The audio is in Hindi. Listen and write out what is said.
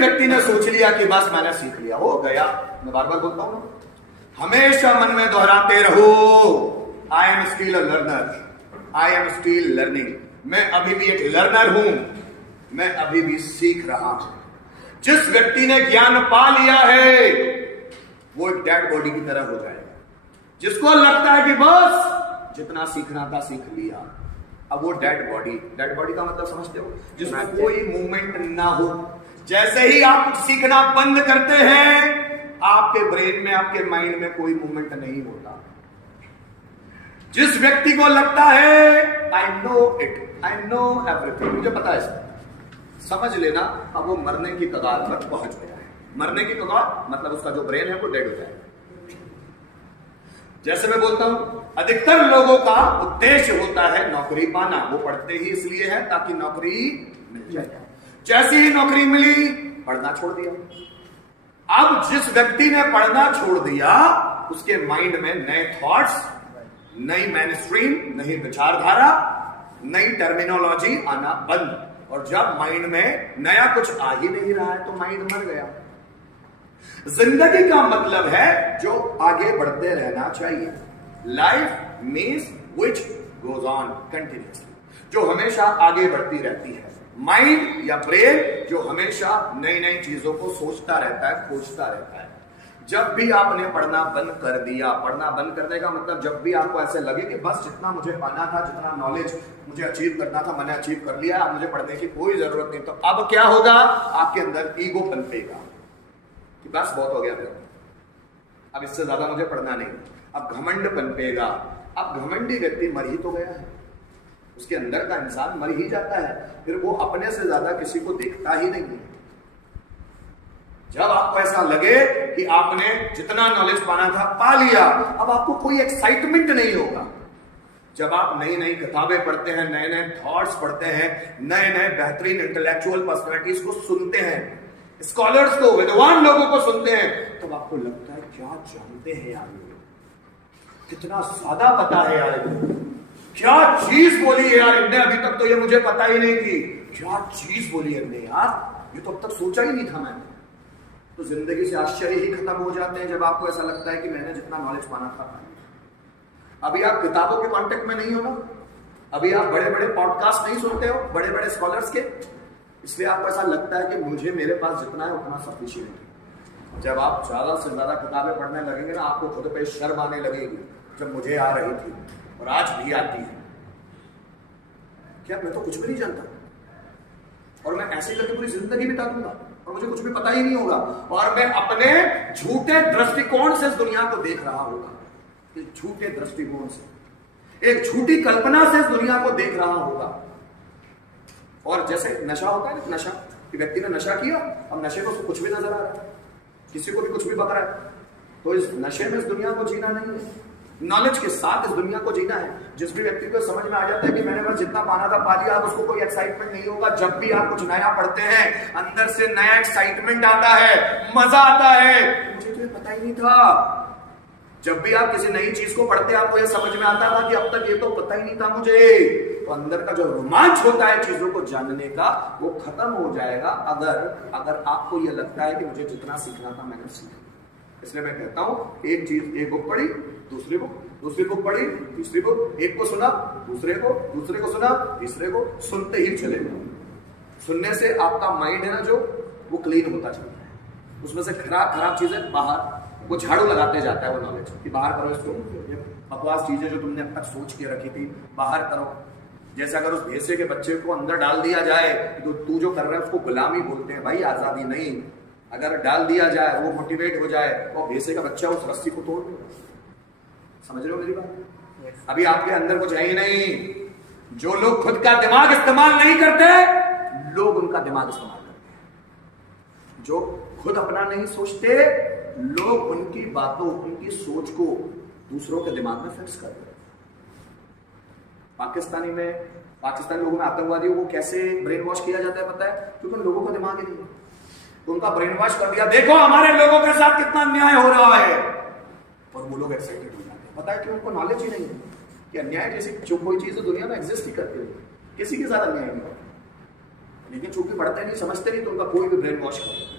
व्यक्ति ने सोच लिया कि बस मैंने सीख लिया, हो गया, मैं बार बार बोलता हूं ना, हमेशा मन में दोहराते रहो, I am still a learner, I am still learning, मैं अभी भी एक लर्नर हूं, मैं अभी भी सीख रहा हूं। जिस व्यक्ति ने ज्ञान पा लिया है वो एक डेड बॉडी की तरह हो जाएगा, जिसको लगता है कि बस जितना सीखना था सीख लिया, अब वो डेड बॉडी का मतलब समझते हो, जिसमें कोई मूवमेंट ना हो। जैसे ही आप कुछ सीखना बंद करते हैं आपके ब्रेन में, आपके माइंड में कोई मूवमेंट नहीं होता। जिस व्यक्ति को लगता है I know it, I know everything, मुझे पता है सब, समझ लेना अब वो मरने की कगार पर पहुंच गया है। मरने की कगार मतलब उसका जो ब्रेन है वो डेड हो जाएगा। जैसे मैं बोलता हूं, अधिकतर लोगों का उद्देश्य होता है नौकरी पाना, वो पढ़ते ही इसलिए है ताकि नौकरी मिल जाए। जैसी ही नौकरी मिली पढ़ना छोड़ दिया। अब जिस व्यक्ति ने पढ़ना छोड़ दिया उसके माइंड में नए थॉट्स, नई मेनस्ट्रीम, नई विचारधारा, नई टर्मिनोलॉजी आना बंद। और जब माइंड में नया कुछ आ ही नहीं रहा है तो माइंड मर गया। जिंदगी का मतलब है जो आगे बढ़ते रहना चाहिए। Life means which goes on continuously, जो हमेशा आगे बढ़ती रहती है। माइंड या ब्रेन जो हमेशा नई नई चीजों को सोचता रहता है, खोजता रहता है। जब भी आपने पढ़ना बंद कर दिया, पढ़ना बंद करने का मतलब जब भी आपको ऐसे लगे कि बस जितना मुझे पाना था, जितना नॉलेज मुझे अचीव करना था मैंने अचीव कर लिया, अब मुझे पढ़ने की कोई जरूरत नहीं, तो अब क्या होगा, आपके अंदर ईगो पनपेगा कि बस बहुत हो गया मेरा, अब इससे ज्यादा मुझे पढ़ना नहीं। अब घमंड पनपेगा। अब घमंडी व्यक्ति मर ही तो गया है, उसके अंदर का इंसान मर ही जाता है, फिर वो अपने से ज्यादा किसी को देखता ही नहीं है। जब आपको ऐसा लगे कि आपने जितना नॉलेज पाना था पा लिया, अब आपको कोई एक्साइटमेंट नहीं होगा। जब आप नई नई किताबें पढ़ते हैं, नए नए थॉट्स पढ़ते हैं, नए नए बेहतरीन इंटेलेक्चुअल पर्सनालिटीज को सुनते हैं, स्कॉलर्स को, विद्वान लोगों को सुनते हैं, तो आपको लगता है क्या जानते हैं यार, कितना ज्यादा पता है यार, क्या चीज बोली है यार इनने, अभी तक तो ये मुझे पता ही नहीं थी, क्या चीज बोली है इनने यार, ये तो अब तक सोचा ही नहीं था मैंने। तो जिंदगी से आश्चर्य ही खत्म हो जाते हैं जब आपको ऐसा लगता है कि मैंने जितना नॉलेज पाना था। अभी आप किताबों के कांटेक्ट में नहीं हो ना, अभी आप बड़े बड़े पॉडकास्ट नहीं सुनते हो बड़े बड़े स्कॉलर्स के, इसलिए आपको ऐसा लगता है कि मुझे, मेरे पास जितना है उतना सफिशिएंट है। जब आप ज्यादा से ज्यादा किताबें पढ़ने लगेंगे ना, आपको खुद पे शर्म आने लगेगी, जब मुझे आ रही थी और आज भी आती है, क्या मैं तो कुछ भी नहीं जानता और मैं ऐसे करके पूरी जिंदगी बिता दूंगा और मुझे कुछ भी पता ही नहीं होगा, और मैं अपने झूठे दृष्टिकोण से इस दुनिया को देख रहा होगा, एक झूठे दृष्टिकोण से, एक झूठी कल्पना से इस दुनिया को देख रहा होगा। और जैसे नशा होता है ना, नशा कि व्यक्ति ने नशा किया, अब नशे को कुछ भी नजर आ रहा है, किसी को भी कुछ भी बता रहा है, तो इस नशे में इस दुनिया को जीना नहीं है, नॉलेज के साथ इस दुनिया को जीना है। जिस भी व्यक्ति को समझ में आ जाता है कि मैंने बस जितना पाना था पा लिया, अब उसको कोई एक्साइटमेंट नहीं होगा। जब भी आप कुछ नया पढ़ते हैं अंदर से नया एक्साइटमेंट आता है, मजा आता है, मुझे तो ये पता ही नहीं था। जब भी आप किसी नई चीज को पढ़ते हैं आपको ये समझ में आता था कि अब तक ये तो पता ही नहीं था मुझे, तो अंदर का जो रोमांच होता है चीजों को जानने का वो खत्म हो जाएगा अगर आपको ये लगता है कि मुझे जितना सीखना था मैंने सीखा। इसलिए मैं कहता हूं, एक चीज, एक बुक पढ़ी, दूसरी बुक पढ़ी, तीसरी बुक, एक को सुना, दूसरे को सुना, तीसरे को, सुनते ही चले। सुनने से आपका माइंड है ना जो, वो क्लीन होता चलता है, उसमें से खराब चीजें बाहर, वो झाड़ू लगाते जाता है वो नॉलेज कि बाहर करो इसको, ये बकवास चीजें जो तुमने अब तक सोच के रखी थी बाहर करो। जैसे अगर उस भैंसे के बच्चे को अंदर डाल दिया जाए तो तू जो कर रहा है उसको गुलामी बोलते हैं भाई, आजादी नहीं। अगर डाल दिया जाए, वो मोटिवेट हो जाए, और भैंसे का बच्चा उस रस्सी को तोड़ देगा। समझ रहे हो मेरी बात? अभी आपके अंदर कुछ है ही नहीं। जो लोग खुद का दिमाग इस्तेमाल नहीं करते, लोग उनका दिमाग इस्तेमाल करते हैं। जो खुद अपना नहीं सोचते, लोग उनकी बातों, उनकी सोच को दूसरों के दिमाग में फिक्स कर देते हैं। पाकिस्तानी लोगों में आतंकवादियों को कैसे ब्रेन वॉश किया जाता है पता है? क्योंकि उन लोगों का दिमाग ही नहीं है, तो उनका ब्रेन वॉश कर दिया, देखो हमारे लोगों के साथ कितना अन्याय हो रहा है, और वो लोग एक्साइटेड हो जाते हैं। पता है कि उनको नॉलेज ही नहीं है कि अन्याय जैसी जो कोई चीज दुनिया में एग्जिस्ट ही करती है, किसी के साथ अन्याय नहीं होता, लेकिन चूंकि पढ़ते नहीं, समझते नहीं, तो उनका कोई भी ब्रेन वॉश कर